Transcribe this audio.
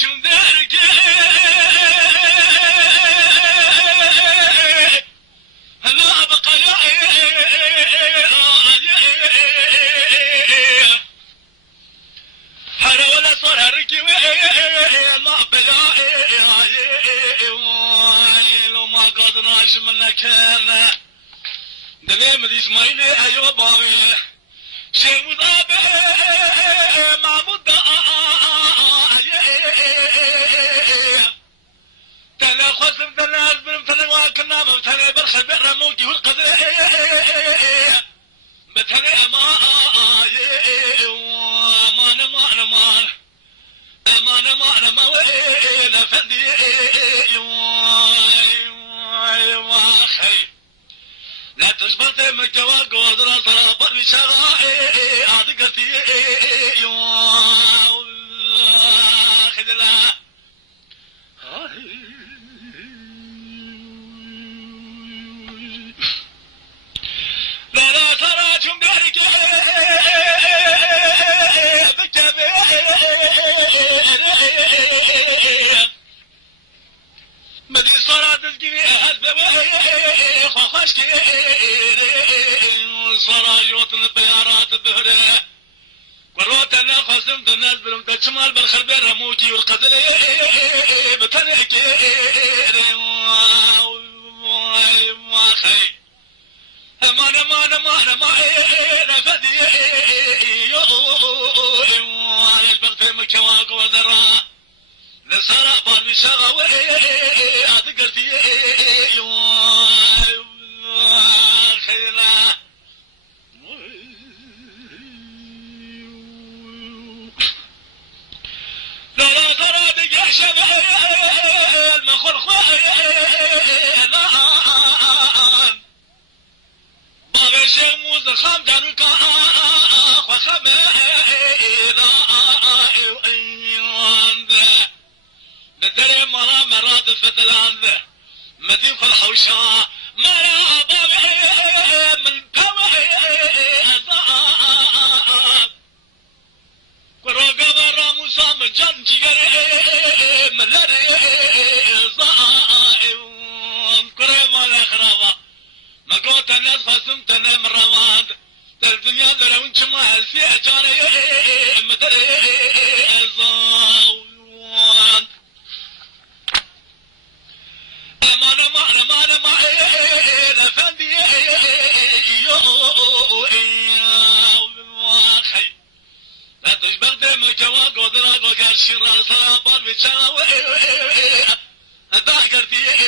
شون درگه لا بقلاي حرا ولا صار هركي ما بلاي لو ما قدناش منك انا دليم دي اسماعيلي ايوه باوي شيخ مضابع معبود تلا خصم تلا البرم تلا واكنا تلا برخ بر موتي والقدر بتلا ما ما ويلا فدي لا تشبط مكوا قدر طراب بشراء عدقتي خذلا لا لا ترى جنبك بدي صلاة تسقيني أحد بوهي خوخشتي صلاة يوطن البيارات الظهرة قروتنا خصمت الناس برمت الشمال بالخربين رموتي والقدر بتنعكي واخي امان امان امان امان فدي البغت مكواك وذرا لسرع باربي شغوي اتقرتي خيلا لا لا ترى دقع شبه المخلخ بابا الشيخ موسى الخام كانوا كاخ وخمه بدري مرا مرات فتلان ذا مدين فالحوشا مرا بابي من بابي أزاد قروقا مرا موسى من جن جيري من لري زائم قريما الأخرابا ما قوت الناس خصمتنا مروان الدنيا درون شمال في أجاني مدري زاوان امان امان امان امان افندي واخي لا تشبه دمك وقدرك وقال شرار صرابر بتشاوي ضحكرتي